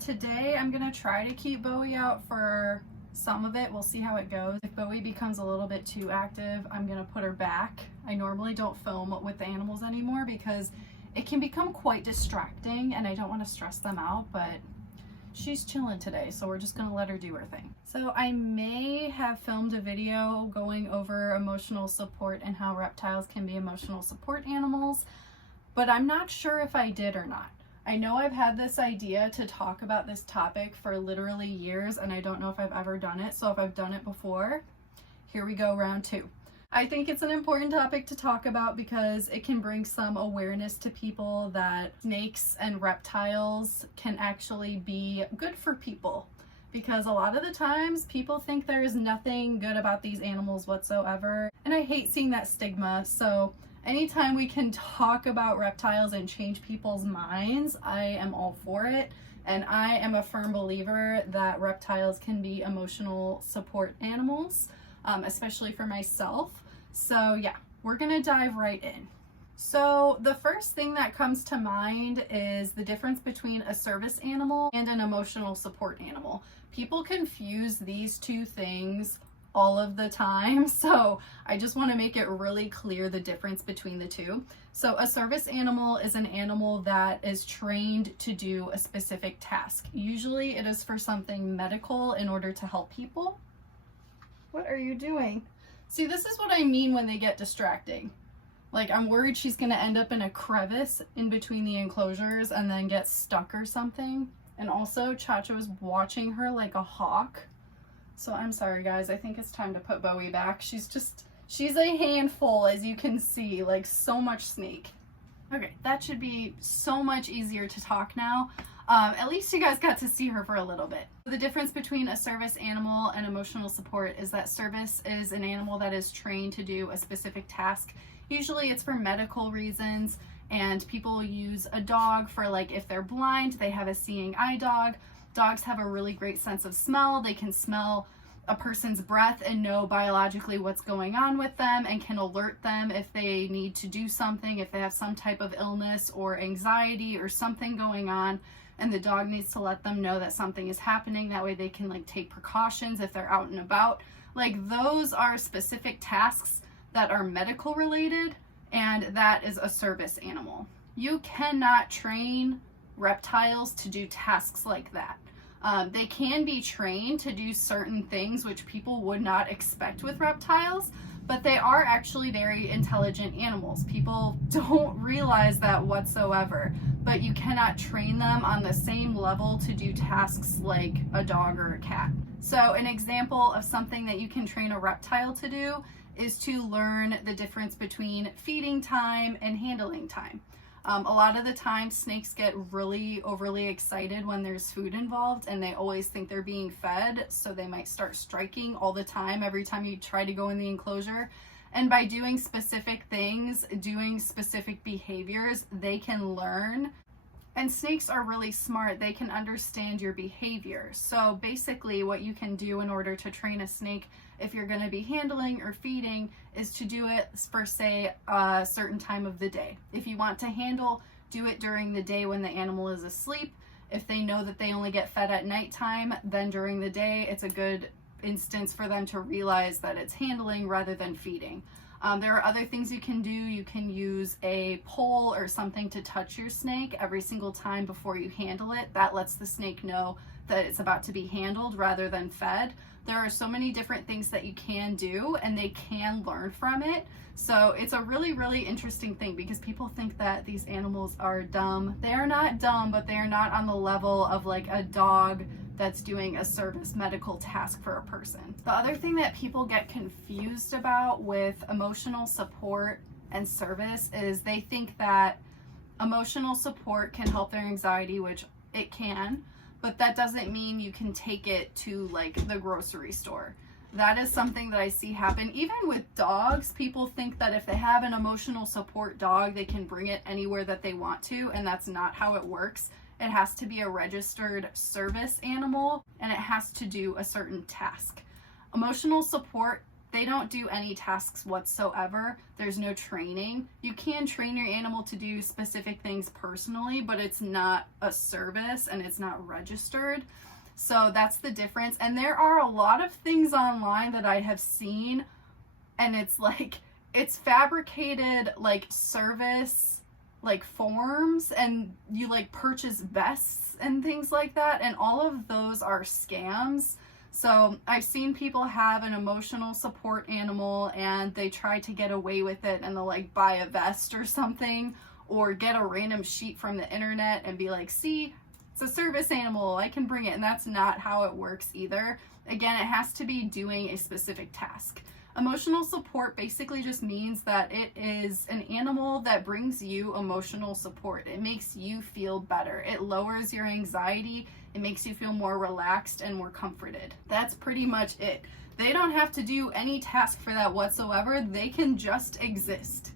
today I'm gonna try to keep Bowie out for some of it. We'll see how it goes. If Bowie becomes a little bit too active, I'm gonna put her back. I normally don't film with the animals anymore because it can become quite distracting and I don't want to stress them out, but she's chilling today, so we're just gonna let her do her thing. So I may have filmed a video going over emotional support and how reptiles can be emotional support animals, but I'm not sure if I did or not. I know I've had this idea to talk about this topic for literally years, and I don't know if I've ever done it. So if I've done it before, here we go, round two. I think it's an important topic to talk about because it can bring some awareness to people that snakes and reptiles can actually be good for people. Because a lot of the times people think there is nothing good about these animals whatsoever, and I hate seeing that stigma. So anytime we can talk about reptiles and change people's minds, I am all for it. And I am a firm believer that reptiles can be emotional support animals, especially for myself. So yeah, we're gonna dive right in. So the first thing that comes to mind is the difference between a service animal and an emotional support animal. People confuse these two things all of the time, so I just want to make it really clear the difference between the two. So a service animal is an animal that is trained to do a specific task. Usually it is for something medical in order to help people. What are you doing? See, this is what I mean when they get distracting. Like, I'm worried she's gonna end up in a crevice in between the enclosures and then get stuck or something. And also, Chacho's watching her like a hawk. So I'm sorry guys, I think it's time to put Bowie back. She's a handful, as you can see, like so much snake. Okay, that should be so much easier to talk now. At least you guys got to see her for a little bit. The difference between a service animal and emotional support is that service is an animal that is trained to do a specific task. Usually it's for medical reasons, and people use a dog for, like, if they're blind, they have a seeing eye dog. Dogs have a really great sense of smell. They can smell a person's breath and know biologically what's going on with them and can alert them if they need to do something, if they have some type of illness or anxiety or something going on, and the dog needs to let them know that something is happening. That way they can, like, take precautions if they're out and about. Like, those are specific tasks that are medical related, and that is a service animal. You cannot train reptiles to do tasks like that. They can be trained to do certain things which people would not expect with reptiles, but they are actually very intelligent animals. People don't realize that whatsoever, but you cannot train them on the same level to do tasks like a dog or a cat. So an example of something that you can train a reptile to do is to learn the difference between feeding time and handling time. A lot of the time snakes get really overly excited when there's food involved, and they always think they're being fed, so they might start striking all the time every time you try to go in the enclosure. And by doing specific things, doing specific behaviors, they can learn. And snakes are really smart. They can understand your behavior. So basically what you can do in order to train a snake, if you're going to be handling or feeding, is to do it for, say, a certain time of the day. If you want to handle, do it during the day when the animal is asleep. If they know that they only get fed at nighttime, then during the day it's a good instance for them to realize that it's handling rather than feeding. There are other things you can do. You can use a pole or something to touch your snake every single time before you handle it. That lets the snake know that it's about to be handled rather than fed. There are so many different things that you can do, and they can learn from it. So it's a really, really interesting thing because people think that these animals are dumb. They are not dumb, but they are not on the level of like a dog that's doing a service medical task for a person. The other thing that people get confused about with emotional support and service is they think that emotional support can help their anxiety, which it can, but that doesn't mean you can take it to like the grocery store. That is something that I see happen even with dogs. People think that if they have an emotional support dog, they can bring it anywhere that they want to, and that's not how it works. It has to be a registered service animal, and it has to do a certain task. Emotional support They don't do any tasks whatsoever. There's no training. You can train your animal to do specific things personally, but it's not a service and it's not registered. So that's the difference. And there are a lot of things online that I have seen, and it's like, it's fabricated like service, like forms, and you like purchase vests and things like that. And all of those are scams. So I've seen people have an emotional support animal and they try to get away with it, and they'll like buy a vest or something, or get a random sheet from the internet and be like, see, it's a service animal, I can bring it. And that's not how it works either. Again, it has to be doing a specific task. Emotional support basically just means that it is an animal that brings you emotional support. It makes you feel better. It lowers your anxiety. It makes you feel more relaxed and more comforted. That's pretty much it. They don't have to do any task for that whatsoever. They can just exist.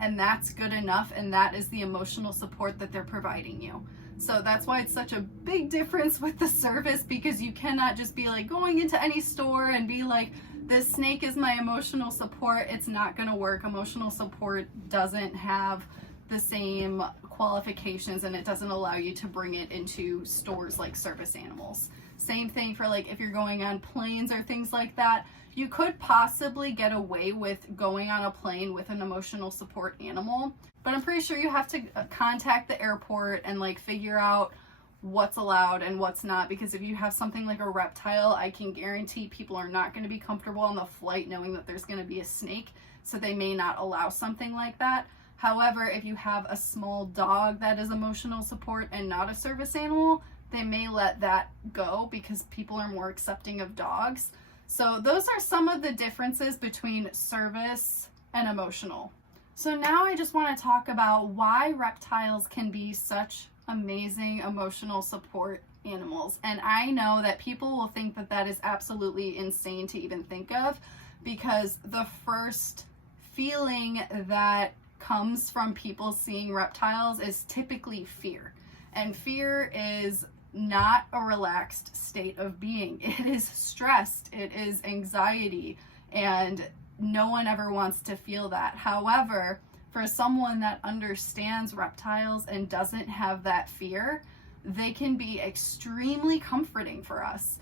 And that's good enough, and that is the emotional support that they're providing you. So that's why it's such a big difference with the service, because you cannot just be like going into any store and be like, this snake is my emotional support. It's not going to work. Emotional support doesn't have the same qualifications, and it doesn't allow you to bring it into stores like service animals. Same thing for like if you're going on planes or things like that. You could possibly get away with going on a plane with an emotional support animal, but I'm pretty sure you have to contact the airport and like figure out what's allowed and what's not, because if you have something like a reptile, I can guarantee people are not going to be comfortable on the flight knowing that there's going to be a snake, so they may not allow something like that. However, if you have a small dog that is emotional support and not a service animal, they may let that go because people are more accepting of dogs. So those are some of the differences between service and emotional. So now I just want to talk about why reptiles can be such amazing emotional support animals. And I know that people will think that that is absolutely insane to even think of, because the first feeling that comes from people seeing reptiles is typically fear. And fear is not a relaxed state of being. It is stressed, it is anxiety, and no one ever wants to feel that. However, for someone that understands reptiles and doesn't have that fear, they can be extremely comforting for us.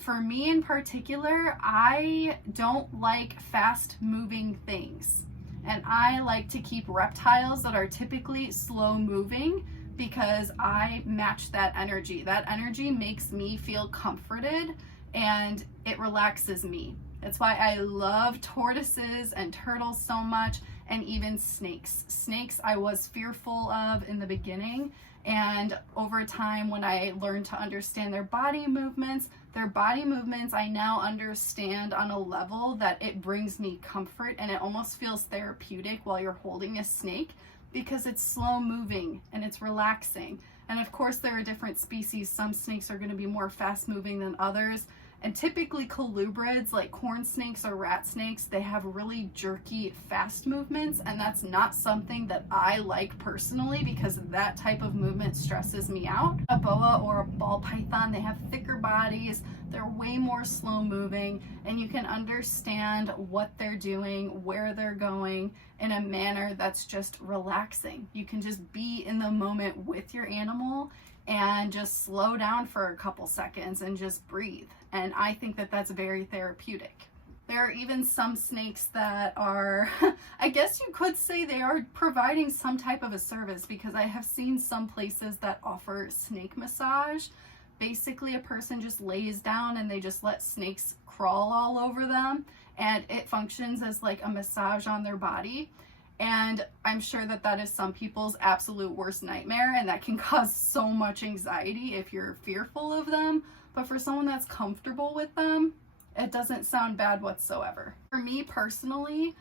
For me in particular, I don't like fast moving things. And I like to keep reptiles that are typically slow moving, because I match that energy. That energy makes me feel comforted and it relaxes me. That's why I love tortoises and turtles so much, and even snakes. Snakes I was fearful of in the beginning, and over time when I learned to understand their body movements I now understand on a level that it brings me comfort, and it almost feels therapeutic while you're holding a snake, because it's slow moving and it's relaxing. And of course there are different species. Some snakes are going to be more fast moving than others. And typically colubrids, like corn snakes or rat snakes, they have really jerky, fast movements, and that's not something that I like personally, because that type of movement stresses me out. A boa or a ball python, they have thicker bodies, they're way more slow moving, and you can understand what they're doing, where they're going, in a manner that's just relaxing. You can just be in the moment with your animal and just slow down for a couple seconds and just breathe. And I think that that's very therapeutic. There are even some snakes that are, I guess you could say they are providing some type of a service, because I have seen some places that offer snake massage. Basically, a person just lays down and they just let snakes crawl all over them, and it functions as like a massage on their body. And I'm sure that that is some people's absolute worst nightmare, and that can cause so much anxiety if you're fearful of them. But for someone that's comfortable with them, it doesn't sound bad whatsoever. For me personally,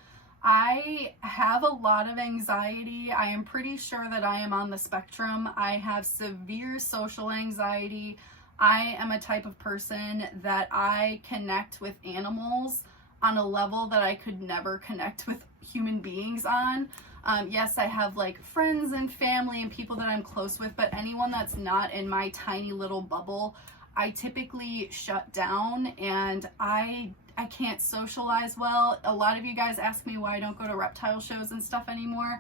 I have a lot of anxiety. I am pretty sure that I am on the spectrum. I have severe social anxiety. I am a type of person that I connect with animals on a level that I could never connect with human beings on. Yes, I have like friends and family and people that I'm close with, but anyone that's not in my tiny little bubble, I typically shut down, and I I can't socialize well. A lot of you guys ask me why I don't go to reptile shows and stuff anymore.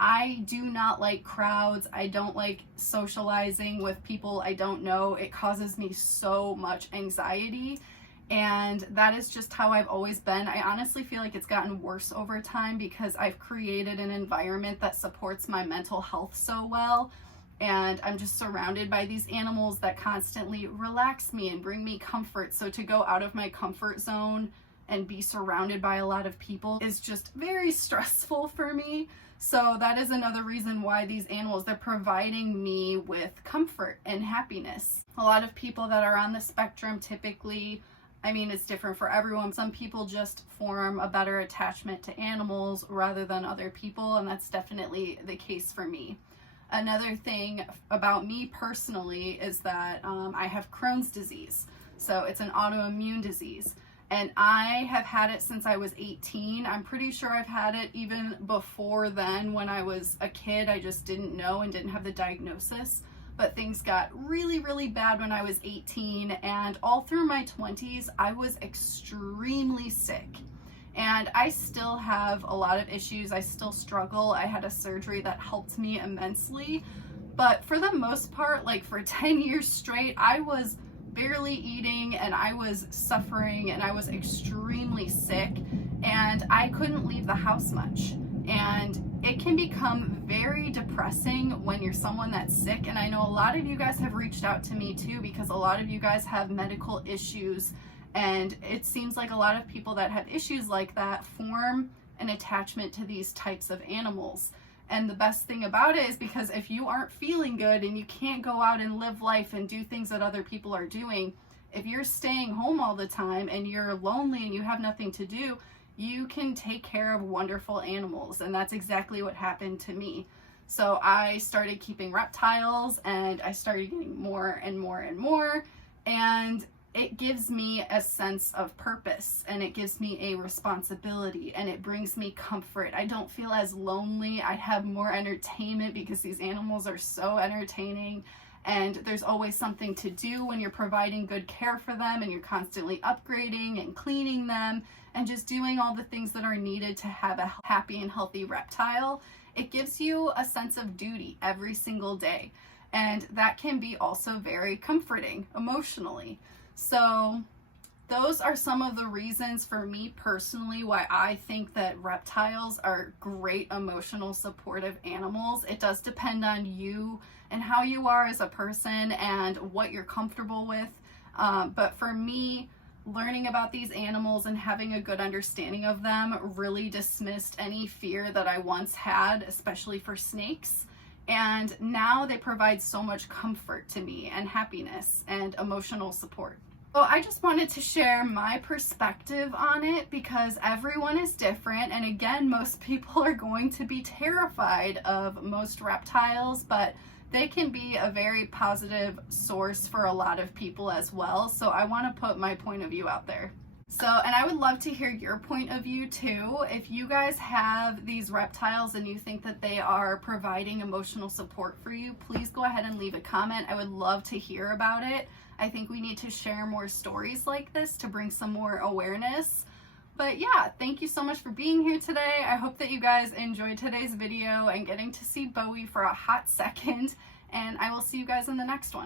I do not like crowds. I don't like socializing with people I don't know. It causes me so much anxiety, and that is just how I've always been. I honestly feel like it's gotten worse over time because I've created an environment that supports my mental health so well, and I'm just surrounded by these animals that constantly relax me and bring me comfort. So to go out of my comfort zone and be surrounded by a lot of people is just very stressful for me. So that is another reason why these animals, they're providing me with comfort and happiness. A lot of people that are on the spectrum typically, I mean, it's different for everyone. Some people just form a better attachment to animals rather than other people, and that's definitely the case for me. Another thing about me personally is that I have Crohn's disease. So it's an autoimmune disease. And I have had it since I was 18. I'm pretty sure I've had it even before then when I was a kid. I just didn't know and didn't have the diagnosis. But things got really, really bad when I was 18. And all through my 20s, I was extremely sick. And I still have a lot of issues. I still struggle. I had a surgery that helped me immensely. But for the most part, like for 10 years straight, I was barely eating and I was suffering and I was extremely sick and I couldn't leave the house much. And it can become very depressing when you're someone that's sick. And I know a lot of you guys have reached out to me too, because a lot of you guys have medical issues. And it seems like a lot of people that have issues like that form an attachment to these types of animals. And the best thing about it is because if you aren't feeling good and you can't go out and live life and do things that other people are doing, if you're staying home all the time and you're lonely and you have nothing to do, you can take care of wonderful animals. And that's exactly what happened to me. So I started keeping reptiles and I started getting more and more and more. And it gives me a sense of purpose and it gives me a responsibility and it brings me comfort. I don't feel as lonely. I have more entertainment because these animals are so entertaining, and there's always something to do when you're providing good care for them and you're constantly upgrading and cleaning them and just doing all the things that are needed to have a happy and healthy reptile. It gives you a sense of duty every single day, and that can be also very comforting emotionally. So those are some of the reasons for me personally why I think that reptiles are great emotional supportive animals. It does depend on you and how you are as a person and what you're comfortable with. But for me, learning about these animals and having a good understanding of them really dismissed any fear that I once had, especially for snakes. And now they provide so much comfort to me and happiness and emotional support. So I just wanted to share my perspective on it because everyone is different. And again, most people are going to be terrified of most reptiles, but they can be a very positive source for a lot of people as well. So I want to put my point of view out there. So, and I would love to hear your point of view too. If you guys have these reptiles and you think that they are providing emotional support for you, please go ahead and leave a comment. I would love to hear about it. I think we need to share more stories like this to bring some more awareness. But yeah, thank you so much for being here today. I hope that you guys enjoyed today's video and getting to see Bowie for a hot second. And I will see you guys in the next one.